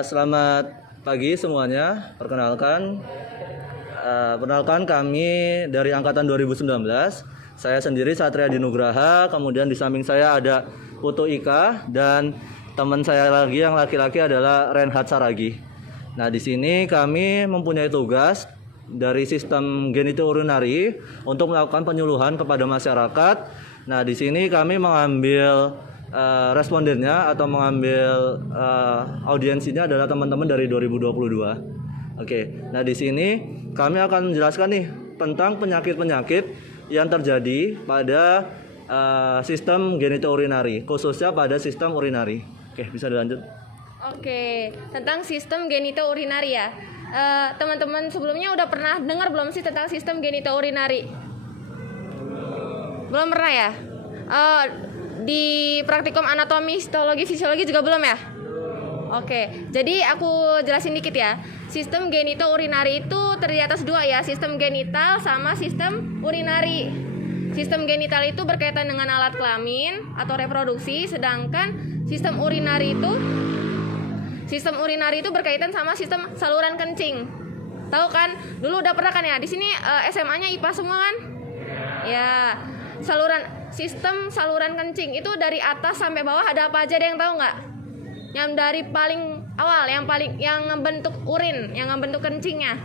Selamat pagi semuanya. Perkenalkan kami dari angkatan 2019. Saya sendiri Satria Dinugraha. Kemudian di samping saya ada Putu Ika dan teman saya lagi yang laki-laki adalah Renhat Saragi. Nah, di sini kami mempunyai tugas dari sistem genitourinary untuk melakukan penyuluhan kepada masyarakat. Nah, di sini kami mengambil respondennya atau mengambil audiensinya adalah teman-teman dari 2022. Oke. Nah, di sini kami akan menjelaskan nih tentang penyakit-penyakit yang terjadi pada sistem genitourinary, khususnya pada sistem urinari. Oke, bisa dilanjut. Oke, tentang sistem genitourinary ya. Teman-teman sebelumnya udah pernah dengar belum sih tentang sistem genitourinary? Belum pernah ya? Di praktikum anatomi, histologi, fisiologi juga belum ya? Oke, jadi aku jelasin dikit ya. Sistem genitourinary itu terdiri atas dua ya, sistem genital sama sistem urinari. Sistem genital itu berkaitan dengan alat kelamin atau reproduksi, sedangkan sistem urinari itu berkaitan sama sistem saluran kencing. Tahu kan? Dulu udah pernah kan ya? Di sini SMA-nya IPA semua kan? Ya, sistem saluran kencing itu dari atas sampai bawah ada apa aja, ada yang tahu nggak? Yang dari paling awal, yang membentuk urin, yang membentuk kencingnya,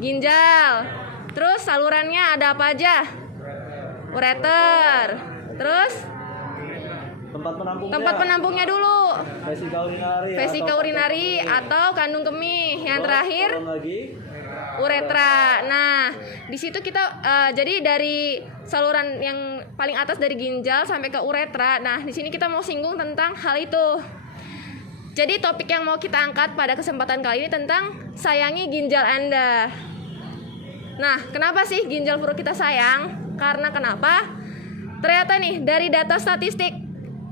ginjal. Terus salurannya ada apa aja? Ureter. Terus tempat penampungnya dulu, vesika urinari atau kandung kemih. Yang terakhir uretra. Nah, di situ kita jadi dari saluran yang paling atas dari ginjal sampai ke uretra. Nah, di sini kita mau singgung tentang hal itu. Jadi topik yang mau kita angkat pada kesempatan kali ini tentang sayangi ginjal Anda. Nah, kenapa sih ginjal perlu kita sayang? Karena kenapa? Ternyata nih dari data statistik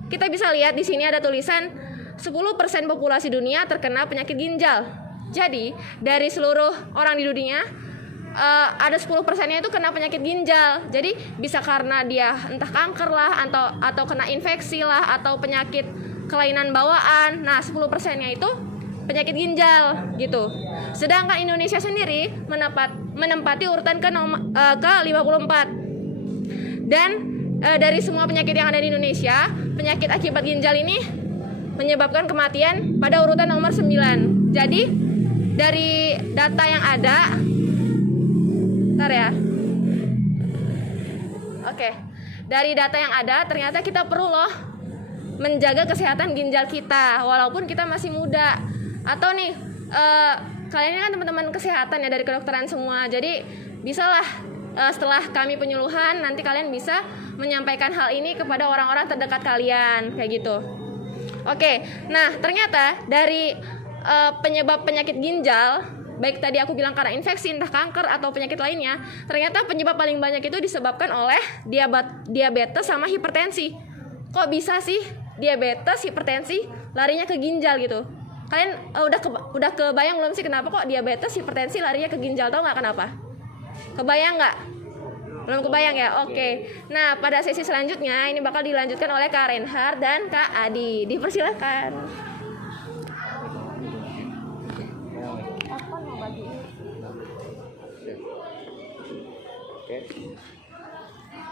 kita bisa lihat di sini ada tulisan 10% populasi dunia terkena penyakit ginjal. Jadi dari seluruh orang di dunia ada 10%-nya itu kena penyakit ginjal. Jadi bisa karena dia entah kanker lah atau kena infeksi lah atau penyakit kelainan bawaan. Nah, 10%-nya itu penyakit ginjal gitu. Sedangkan Indonesia sendiri menempati urutan ke 54. Dan dari semua penyakit yang ada di Indonesia, penyakit akibat ginjal ini menyebabkan kematian pada urutan nomor 9. Jadi dari data yang ada, bentar ya. Oke. Dari data yang ada, ternyata kita perlu loh menjaga kesehatan ginjal kita walaupun kita masih muda. Atau nih, kalian ini kan teman-teman kesehatan ya dari kedokteran semua. Jadi bisalah setelah kami penyuluhan nanti kalian bisa menyampaikan hal ini kepada orang-orang terdekat kalian kayak gitu. Oke. Nah, ternyata dari penyebab penyakit ginjal, baik tadi aku bilang karena infeksi, entah kanker atau penyakit lainnya, ternyata penyebab paling banyak itu disebabkan oleh diabetes sama hipertensi. Kok bisa sih diabetes, hipertensi larinya ke ginjal gitu? Kalian udah kebayang belum sih kenapa kok diabetes, hipertensi larinya ke ginjal? Tahu nggak kenapa? Kebayang nggak? Belum kebayang ya? Oke. Nah, pada sesi selanjutnya ini bakal dilanjutkan oleh Kak Renhard dan Kak Adi. Dipersilakan.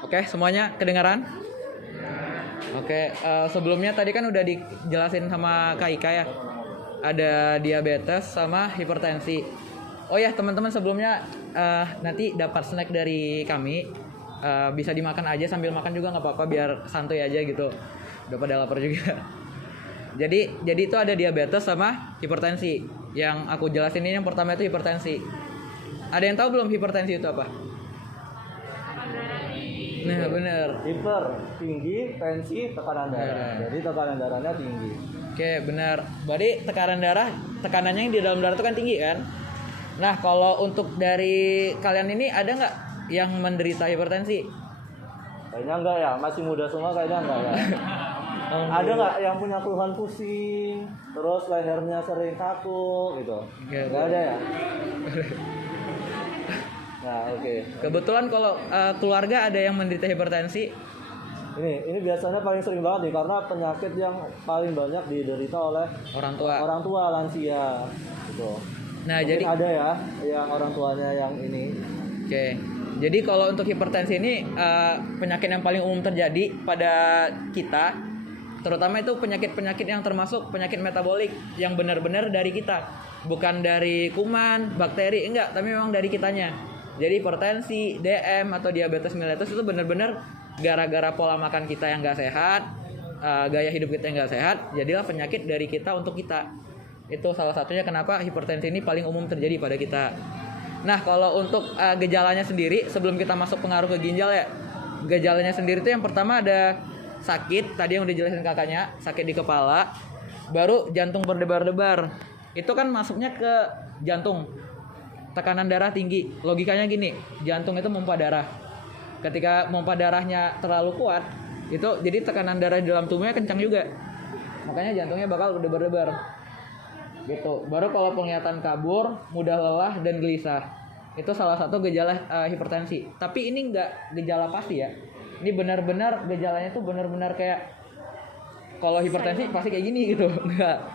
Oke, semuanya kedengaran? Oke, sebelumnya tadi kan udah dijelasin sama Kak Ika ya. Ada diabetes sama hipertensi. Oh ya, teman-teman sebelumnya nanti dapat snack dari kami. Bisa dimakan aja sambil makan juga nggak apa-apa biar santuy aja gitu. Udah pada lapar juga. Jadi itu ada diabetes sama hipertensi. Yang aku jelasin ini yang pertama itu hipertensi. Ada yang tahu belum hipertensi itu apa? Nah, bener. Hiper, tinggi, tensi, tekanan darah. Jadi tekanan darahnya tinggi. Oke, benar. Berarti tekanannya yang di dalam darah itu kan tinggi kan? Nah, kalau untuk dari kalian ini ada nggak yang menderita hipertensi? Kayaknya enggak ya, masih muda semua kayaknya enggak ya. Ada nggak yang punya keluhan pusing, terus lehernya sering kaku gitu? Nggak ada ya? Nah, oke. Kebetulan kalau keluarga ada yang menderita hipertensi, Ini biasanya paling sering banget nih karena penyakit yang paling banyak diderita oleh orang tua. lansia gitu. Nah, Mungkin jadi ada ya yang orang tuanya yang ini. oke. Jadi kalau untuk hipertensi ini penyakit yang paling umum terjadi pada kita, terutama itu penyakit-penyakit yang termasuk penyakit metabolik yang benar-benar dari kita, bukan dari kuman, bakteri, enggak, tapi memang dari kitanya. Jadi hipertensi, DM atau diabetes mellitus itu benar-benar gara-gara pola makan kita yang nggak sehat, gaya hidup kita yang nggak sehat, jadilah penyakit dari kita untuk kita. Itu salah satunya kenapa hipertensi ini paling umum terjadi pada kita. Nah, kalau untuk gejalanya sendiri, sebelum kita masuk pengaruh ke ginjal ya, gejalanya sendiri itu yang pertama ada sakit, tadi yang udah jelasin kakaknya, sakit di kepala, baru jantung berdebar-debar. Itu kan masuknya ke jantung, tekanan darah tinggi. Logikanya gini, jantung itu pompa darah. Ketika pompa darahnya terlalu kuat, itu jadi tekanan darah di dalam tubuhnya kencang juga. Makanya jantungnya bakal berdebar-debar. Gitu. Baru kalau penglihatan kabur, mudah lelah dan gelisah. Itu salah satu gejala hipertensi. Tapi ini enggak gejala pasti ya. Ini benar-benar gejalanya tuh benar-benar kayak kalau hipertensi pasti kayak gini gitu. Enggak.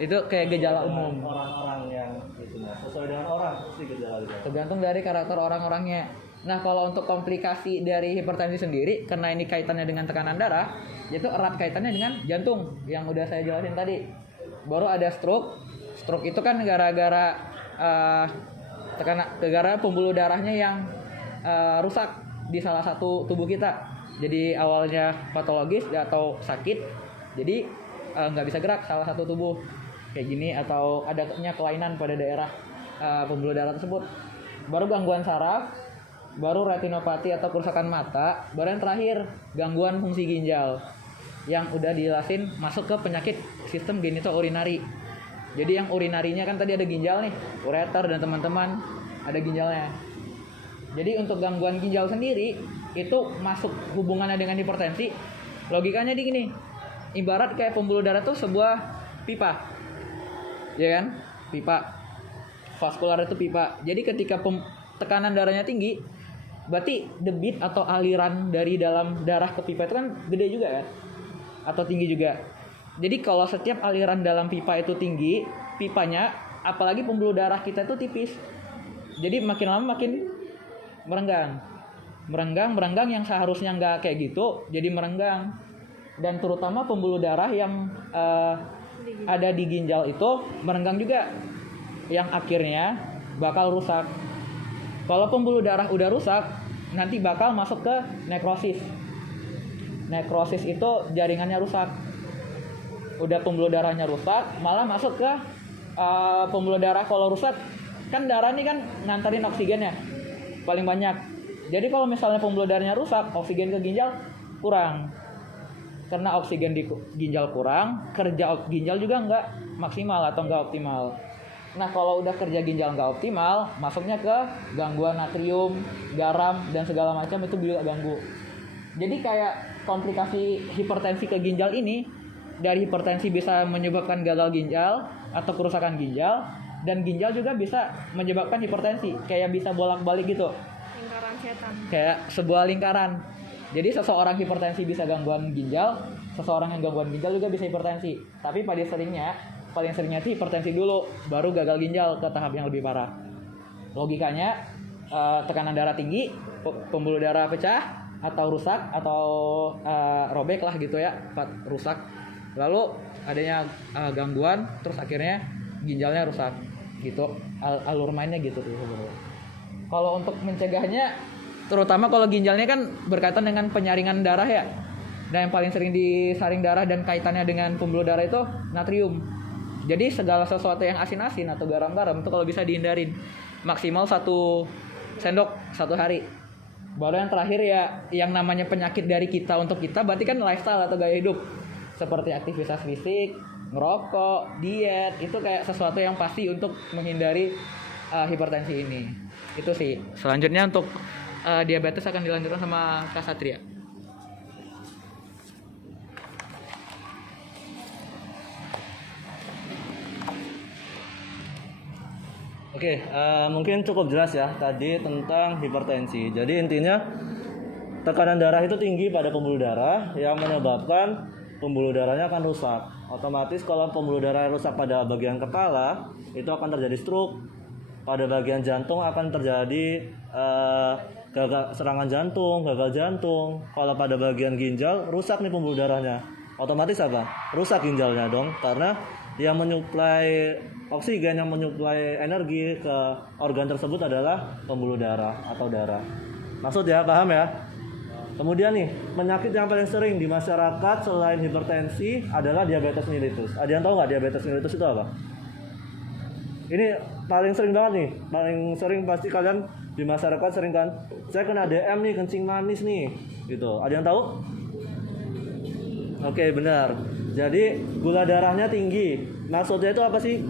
Itu kayak gejala umum. Orang-orang yang itu sesuai dengan orang pasti gejala. Tergantung dari karakter orang-orangnya. Nah, kalau untuk komplikasi dari hipertensi sendiri, karena ini kaitannya dengan tekanan darah, yaitu erat kaitannya dengan jantung yang udah saya jelasin tadi. Baru ada stroke. Stroke itu kan gara-gara gara pembuluh darahnya yang rusak di salah satu tubuh kita. Jadi awalnya patologis atau sakit, jadi nggak bisa gerak salah satu tubuh kayak gini, atau adanya kelainan pada daerah pembuluh darah tersebut. Baru gangguan saraf, baru retinopati atau kerusakan mata, baru yang terakhir gangguan fungsi ginjal yang udah dijelasin masuk ke penyakit sistem genitourinary. Jadi yang urinarinya kan tadi ada ginjal nih, ureter dan teman-teman ada ginjalnya. Jadi untuk gangguan ginjal sendiri itu masuk hubungannya dengan hipertensi. Logikanya di gini, ibarat kayak pembuluh darah tuh sebuah pipa, ya kan? Pipa vaskular itu pipa. Jadi ketika tekanan darahnya tinggi, berarti debit atau aliran dari dalam darah ke pipa itu kan gede juga kan, atau tinggi juga. Jadi kalau setiap aliran dalam pipa itu tinggi, pipanya, apalagi pembuluh darah kita itu tipis, jadi makin lama makin merenggang yang seharusnya nggak kayak gitu, jadi merenggang. Dan terutama pembuluh darah yang ada di ginjal itu merenggang juga, yang akhirnya bakal rusak. Kalau pembuluh darah udah rusak, nanti bakal masuk ke nekrosis. Nekrosis itu jaringannya rusak. Udah pembuluh darahnya rusak, malah masuk ke pembuluh darah. Kalau rusak, kan darah ini kan nganterin oksigen ya, paling banyak. Jadi kalau misalnya pembuluh darahnya rusak, oksigen ke ginjal kurang. Karena oksigen di ginjal kurang, kerja ginjal juga nggak maksimal atau nggak optimal. Nah, kalau udah kerja ginjal nggak optimal, masuknya ke gangguan natrium, garam, dan segala macam, itu bisa ganggu. Jadi kayak komplikasi hipertensi ke ginjal ini, dari hipertensi bisa menyebabkan gagal ginjal atau kerusakan ginjal, dan ginjal juga bisa menyebabkan hipertensi, kayak bisa bolak-balik gitu. Lingkaran setan. Kayak sebuah lingkaran. Jadi seseorang hipertensi bisa gangguan ginjal, seseorang yang gangguan ginjal juga bisa hipertensi. Tapi paling seringnya itu hipertensi dulu, baru gagal ginjal ke tahap yang lebih parah. Logikanya tekanan darah tinggi, pembuluh darah pecah atau rusak atau robek lah gitu ya, rusak. Lalu adanya gangguan, terus akhirnya ginjalnya rusak gitu, alur mainnya gitu tuh. Kalau untuk mencegahnya, terutama kalau ginjalnya kan berkaitan dengan penyaringan darah ya, dan yang paling sering disaring darah dan kaitannya dengan pembuluh darah itu natrium. Jadi segala sesuatu yang asin-asin atau garam-garam itu kalau bisa dihindarin, maksimal 1 sendok 1 hari. Baru yang terakhir ya, yang namanya penyakit dari kita untuk kita, berarti kan lifestyle atau gaya hidup, seperti aktivitas fisik, ngerokok, diet, itu kayak sesuatu yang pasti untuk menghindari hipertensi ini. Itu sih. Selanjutnya untuk diabetes akan dilanjutkan sama Kak Satria. Oke, mungkin cukup jelas ya tadi tentang hipertensi. Jadi intinya tekanan darah itu tinggi pada pembuluh darah yang menyebabkan pembuluh darahnya akan rusak. Otomatis kalau pembuluh darah rusak pada bagian kepala, itu akan terjadi stroke. Pada bagian jantung akan terjadi serangan jantung, gagal jantung. Kalau pada bagian ginjal rusak nih pembuluh darahnya, otomatis apa? Rusak ginjalnya dong, karena yang menyuplai oksigen, yang menyuplai energi ke organ tersebut adalah pembuluh darah atau darah. Maksud ya, paham ya? Kemudian nih, penyakit yang paling sering di masyarakat selain hipertensi adalah diabetes mellitus. Ada yang tahu nggak diabetes mellitus itu apa? Ini paling sering banget nih, paling sering pasti kalian di masyarakat sering kan, saya kena DM nih, kencing manis nih, gitu. Ada yang tahu? Oke, benar. Jadi gula darahnya tinggi. Maksudnya itu apa sih?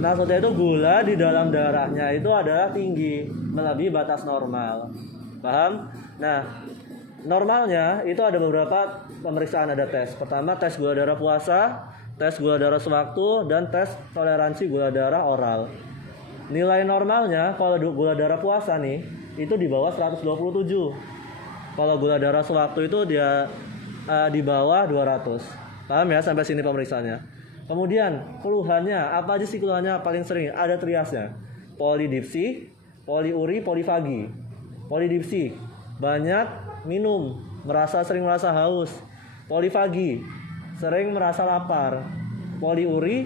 Maksudnya itu gula di dalam darahnya itu adalah tinggi, melebihi batas normal. Paham? Nah, normalnya itu ada beberapa pemeriksaan, ada tes. Pertama, tes gula darah puasa, tes gula darah sewaktu, dan tes toleransi gula darah oral. Nilai normalnya kalau gula darah puasa nih itu di bawah 127. Kalau gula darah sewaktu itu dia di bawah 200. Paham ya sampai sini pemeriksaannya. Kemudian keluhannya, apa aja sih keluhannya paling sering? Ada triasnya. Polidipsi, poliuri, polifagi. Polidipsi, banyak minum, sering merasa haus. Polifagi, sering merasa lapar. Poliuri,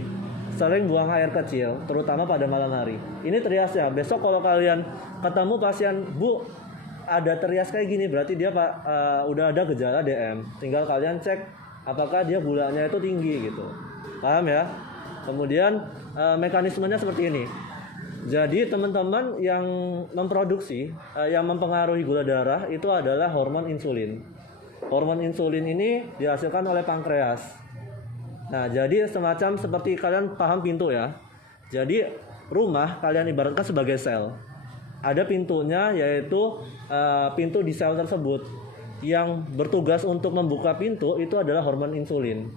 sering buang air kecil, terutama pada malam hari. Ini triasnya. Besok kalau kalian ketemu pasien, Bu, ada trias kayak gini, berarti dia udah ada gejala DM. Tinggal kalian cek apakah dia gulanya itu tinggi gitu. Paham ya? Kemudian mekanismenya seperti ini. Jadi teman-teman yang memproduksi, yang mempengaruhi gula darah itu adalah hormon insulin. Hormon insulin ini dihasilkan oleh pankreas. Nah, jadi semacam seperti kalian paham pintu ya. Jadi rumah kalian ibaratkan sebagai sel. Ada pintunya, yaitu pintu di sel tersebut. Yang bertugas untuk membuka pintu itu adalah hormon insulin.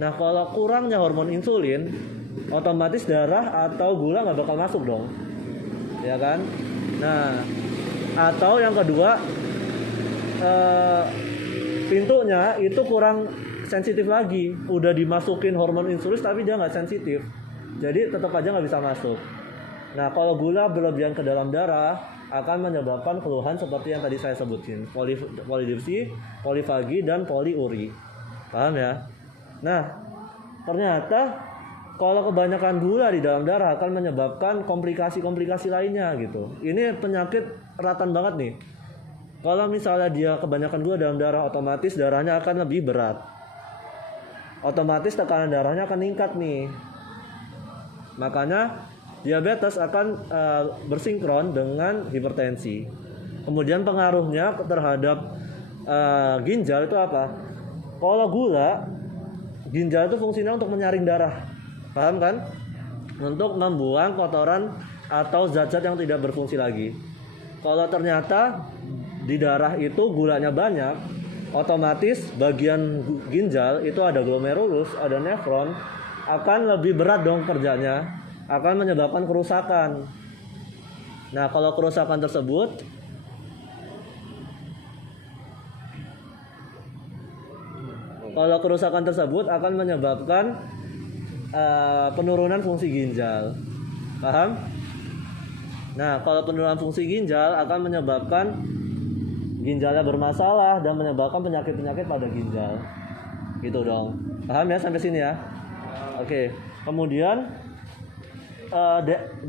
Nah, kalau kurangnya hormon insulin, otomatis darah atau gula nggak bakal masuk dong, ya kan? Nah, atau yang kedua, pintunya itu kurang sensitif lagi. Udah dimasukin hormon insulin tapi dia nggak sensitif, jadi tetap aja nggak bisa masuk. Nah, kalau gula berlebihan ke dalam darah akan menyebabkan keluhan seperti yang tadi saya sebutin, polidipsi, polifagi, dan poliuri. Paham ya? Nah, ternyata kalau kebanyakan gula di dalam darah akan menyebabkan komplikasi-komplikasi lainnya gitu. Ini penyakit ratan banget nih. Kalau misalnya dia kebanyakan gula dalam darah, otomatis darahnya akan lebih berat. Otomatis tekanan darahnya akan meningkat nih. Makanya diabetes akan bersinkron dengan hipertensi. Kemudian pengaruhnya terhadap ginjal itu apa? Kalau gula, ginjal itu fungsinya untuk menyaring darah. Paham kan? Untuk membuang kotoran atau zat-zat yang tidak berfungsi lagi. Kalau ternyata di darah itu gulanya banyak, otomatis bagian ginjal itu ada glomerulus, ada nefron, akan lebih berat dong kerjanya, akan menyebabkan kerusakan. Nah, kalau kerusakan tersebut akan menyebabkan penurunan fungsi ginjal. Paham? Nah, kalau penurunan fungsi ginjal akan menyebabkan ginjalnya bermasalah dan menyebabkan penyakit-penyakit pada ginjal. Gitu dong. Paham ya sampai sini ya? Oke. Kemudian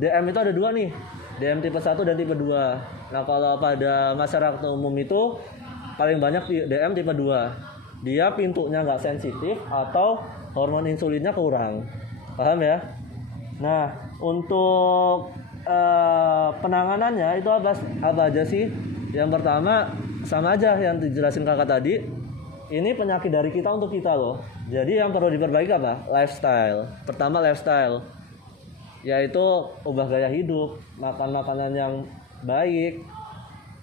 DM itu ada dua nih, DM tipe 1 dan tipe 2. Nah, kalau pada masyarakat umum itu paling banyak di DM tipe 2. Dia pintunya nggak sensitif atau hormon insulinnya kurang. Paham ya? Nah, untuk penanganannya itu apa aja sih? Yang pertama sama aja yang dijelasin kakak tadi. Ini penyakit dari kita untuk kita loh. Jadi yang perlu diperbaiki apa? Lifestyle. Pertama lifestyle, yaitu ubah gaya hidup, makan makanan yang baik.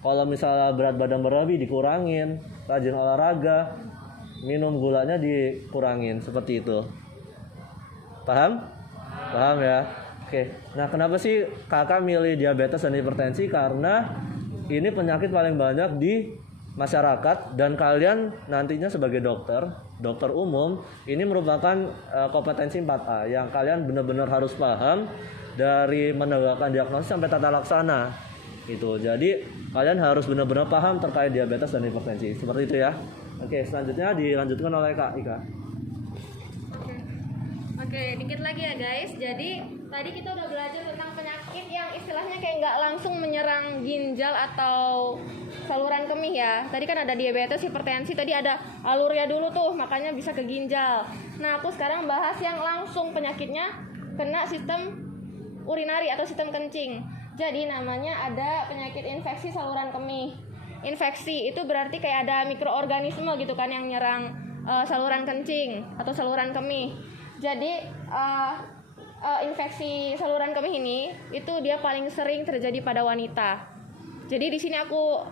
Kalau misalnya berat badan berlebih dikurangin, rajin olahraga, minum gulanya dikurangin, seperti itu. Paham? Paham ya? Oke. Nah, kenapa sih kakak milih diabetes dan hipertensi? Karena ini penyakit paling banyak di masyarakat, dan kalian nantinya sebagai dokter umum ini merupakan kompetensi 4A yang kalian benar-benar harus paham dari menegakkan diagnosis sampai tata laksana gitu. Jadi kalian harus benar-benar paham terkait diabetes dan hipertensi. Seperti itu ya. Oke, selanjutnya dilanjutkan oleh Kak Ika. Oke, dikit lagi ya guys. Jadi tadi kita udah belajar tentang penyakit yang istilahnya kayak nggak langsung menyerang ginjal atau saluran kemih ya. Tadi kan ada diabetes, hipertensi, tadi ada alurnya dulu tuh, makanya bisa ke ginjal. Nah, aku sekarang bahas yang langsung penyakitnya kena sistem urinari atau sistem kencing. Jadi namanya ada penyakit infeksi saluran kemih. Infeksi itu berarti kayak ada mikroorganisme gitu kan yang nyerang saluran kencing atau saluran kemih. Jadi infeksi saluran kemih ini itu dia paling sering terjadi pada wanita. Jadi di sini aku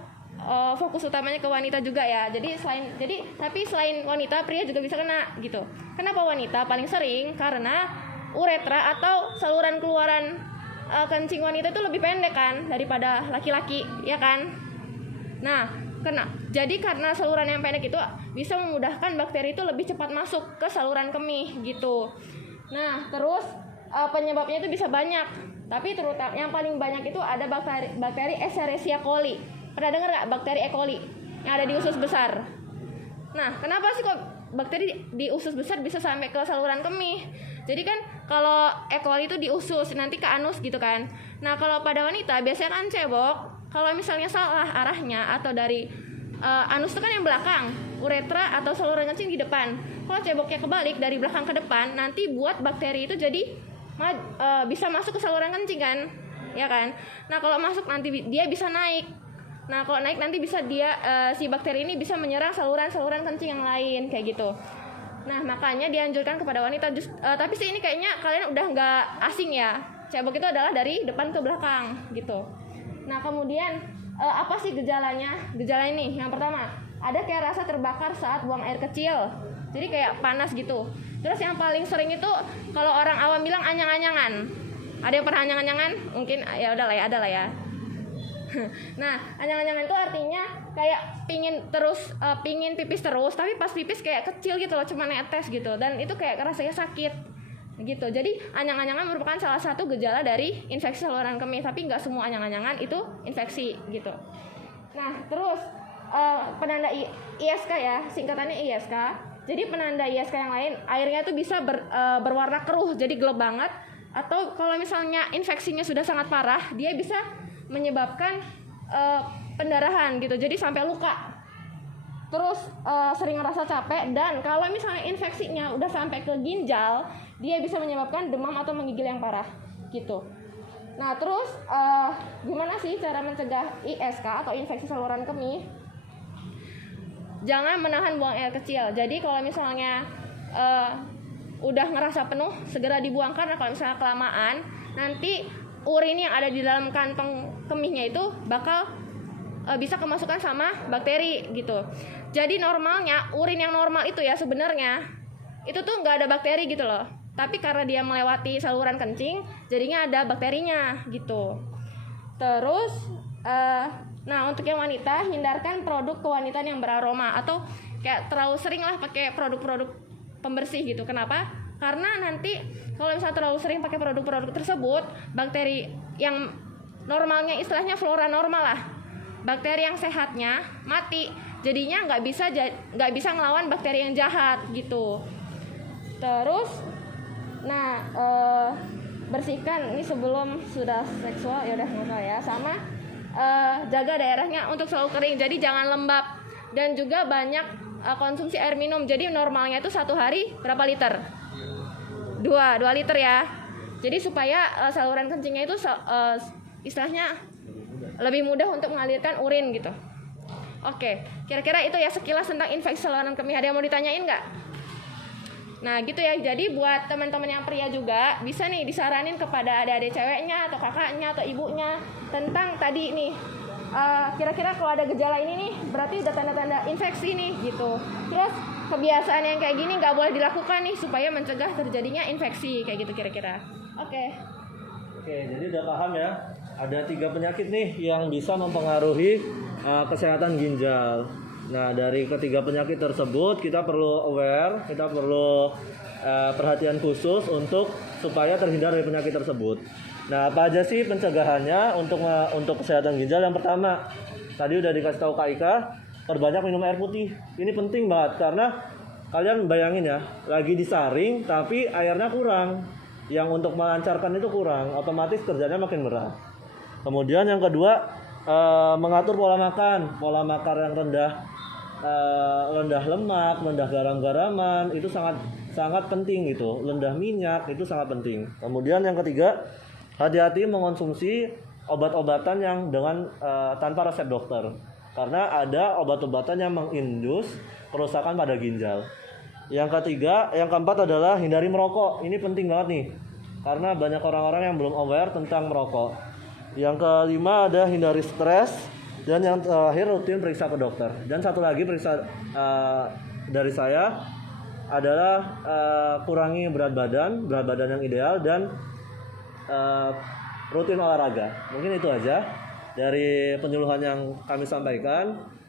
fokus utamanya ke wanita juga ya. Tapi selain wanita, pria juga bisa kena gitu. Kenapa wanita paling sering? Karena uretra atau saluran keluaran kencing wanita itu lebih pendek kan daripada laki-laki, ya kan? Nah, jadi karena saluran yang pendek itu bisa memudahkan bakteri itu lebih cepat masuk ke saluran kemih gitu. Nah, terus penyebabnya itu bisa banyak. Tapi terutama yang paling banyak itu ada bakteri Escherichia coli. Pernah dengar nggak bakteri E. coli yang ada di usus besar? Nah, kenapa sih kok bakteri di usus besar bisa sampai ke saluran kemih? Jadi kan kalau E. coli itu di usus, nanti ke anus gitu kan. Nah, kalau pada wanita biasanya kan cebok. Kalau misalnya salah arahnya atau dari anus itu kan yang belakang, uretra atau saluran kencing di depan. Kalau ceboknya kebalik dari belakang ke depan, nanti buat bakteri itu jadi bisa masuk ke saluran kencing kan, ya kan? Nah, kalau masuk nanti dia bisa naik. Nah, kalau naik nanti bisa dia si bakteri ini bisa menyerang saluran kencing yang lain kayak gitu. Nah, makanya dianjurkan kepada wanita. Tapi sih ini kayaknya kalian udah nggak asing ya. Cebok itu adalah dari depan ke belakang gitu. Nah, kemudian apa sih gejalanya? Gejala ini yang pertama, ada kayak rasa terbakar saat buang air kecil. Jadi kayak panas gitu. Terus yang paling sering itu kalau orang awam bilang anyang-anyangan. Ada yang pernah anyang-anyangan? Mungkin ya udahlah ya, ada lah ya. Nah, anyang-anyangan itu artinya kayak pingin pipis terus, tapi pas pipis kayak kecil gitu loh, cuma netes gitu, dan itu kayak rasanya sakit gitu. Jadi anyang-anyangan merupakan salah satu gejala dari infeksi saluran kemih, tapi nggak semua anyang-anyangan itu infeksi gitu. Nah, terus penanda ISK ya, singkatannya ISK. Jadi penanda ISK yang lain, airnya itu bisa berwarna keruh, jadi gelap banget. Atau kalau misalnya infeksinya sudah sangat parah, dia bisa menyebabkan pendarahan gitu, jadi sampai luka. Terus sering ngerasa capek, dan kalau misalnya infeksinya udah sampai ke ginjal, dia bisa menyebabkan demam atau menggigil yang parah gitu. Nah, terus gimana sih cara mencegah ISK atau infeksi saluran kemih? Jangan menahan buang air kecil. Jadi kalau misalnya udah ngerasa penuh, segera dibuang, karena kalau misalnya kelamaan, nanti urin yang ada di dalam kantong kemihnya itu bakal bisa kemasukan sama bakteri gitu. Jadi normalnya urin yang normal itu ya sebenarnya itu tuh nggak ada bakteri gitu loh. Tapi karena dia melewati saluran kencing, jadinya ada bakterinya gitu. Terus nah, untuk yang wanita, hindarkan produk kewanitaan yang beraroma atau kayak terlalu sering lah pakai produk-produk pembersih gitu. Kenapa? Karena nanti kalau misalnya terlalu sering pakai produk-produk tersebut, bakteri yang normalnya istilahnya flora normal lah, bakteri yang sehatnya mati, jadinya nggak bisa ngelawan bakteri yang jahat gitu. Terus, nah bersihkan ini sebelum sudah seksual, ya udah nggak ya, sama jaga daerahnya untuk selalu kering, jadi jangan lembab, dan juga banyak konsumsi air minum. Jadi normalnya itu satu hari berapa liter? 2 liter ya. Jadi supaya saluran kencingnya itu istilahnya lebih mudah untuk mengalirkan urin gitu. Oke, kira-kira itu ya sekilas tentang infeksi saluran kemih. Ada yang mau ditanyain nggak? Nah gitu ya. Jadi buat teman-teman yang pria juga bisa nih disaranin kepada adik-adik ceweknya atau kakaknya atau ibunya tentang tadi nih. Kira-kira kalau ada gejala ini nih berarti ada tanda-tanda infeksi nih gitu. Terus kebiasaan yang kayak gini nggak boleh dilakukan nih supaya mencegah terjadinya infeksi kayak gitu kira-kira. Oke, jadi udah paham ya ada 3 penyakit nih yang bisa mempengaruhi kesehatan ginjal. Nah, dari ketiga penyakit tersebut kita perlu aware, kita perlu perhatian khusus supaya terhindar dari penyakit tersebut. Nah, apa aja sih pencegahannya untuk kesehatan ginjal? Yang pertama, tadi udah dikasih tahu Kak Ika, perbanyak minum air putih. Ini penting banget karena kalian bayangin ya, lagi disaring tapi airnya kurang. Yang untuk melancarkan itu kurang, otomatis kerjanya makin berat. Kemudian yang kedua, mengatur pola makan yang rendah lemak, rendah garam-garaman, itu sangat penting gitu. Rendah minyak itu sangat penting. Kemudian yang ketiga, hati-hati mengonsumsi obat-obatan yang tanpa resep dokter. Karena ada obat-obatan yang mengindus kerusakan pada ginjal. Yang keempat adalah hindari merokok. Ini penting banget nih. Karena banyak orang-orang yang belum aware tentang merokok. Yang kelima ada hindari stres. Dan yang terakhir rutin periksa ke dokter. Dan satu lagi periksa dari saya adalah kurangi berat badan yang ideal dan rutin olahraga. Mungkin itu aja dari penyuluhan yang kami sampaikan.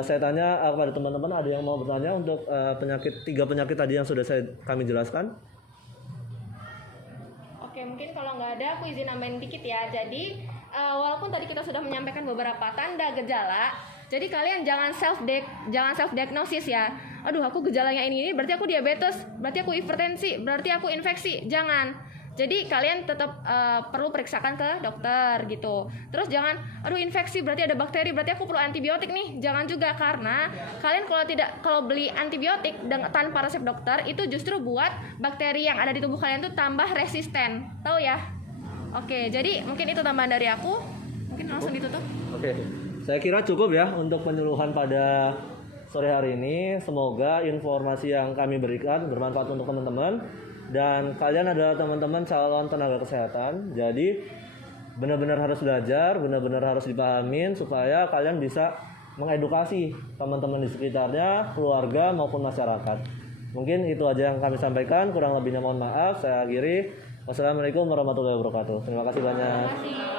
Saya tanya kepada teman-teman, ada yang mau bertanya untuk 3 penyakit tadi yang sudah kami jelaskan? Oke, mungkin kalau nggak ada aku izin nambahin dikit ya. Jadi walaupun tadi kita sudah menyampaikan beberapa tanda gejala, jadi kalian jangan self diagnosis ya. Aduh, aku gejalanya ini berarti aku diabetes, berarti aku hipertensi, berarti aku infeksi. Jangan. Jadi kalian tetap perlu periksakan ke dokter gitu. Terus jangan, aduh infeksi berarti ada bakteri, berarti aku perlu antibiotik nih. Jangan juga, karena kalian kalau beli antibiotik tanpa resep dokter itu justru buat bakteri yang ada di tubuh kalian tuh tambah resisten. Tahu ya? Oke, jadi mungkin itu tambahan dari aku. Mungkin langsung ditutup. Oke. Saya kira cukup ya untuk penyuluhan pada sore hari ini. Semoga informasi yang kami berikan bermanfaat untuk teman-teman. Dan kalian adalah teman-teman calon tenaga kesehatan. Jadi benar-benar harus belajar, benar-benar harus dipahamin supaya kalian bisa mengedukasi teman-teman di sekitarnya, keluarga maupun masyarakat. Mungkin itu aja yang kami sampaikan. Kurang lebihnya mohon maaf. Saya akhiri. Wassalamualaikum warahmatullahi wabarakatuh. Terima kasih banyak. Terima kasih.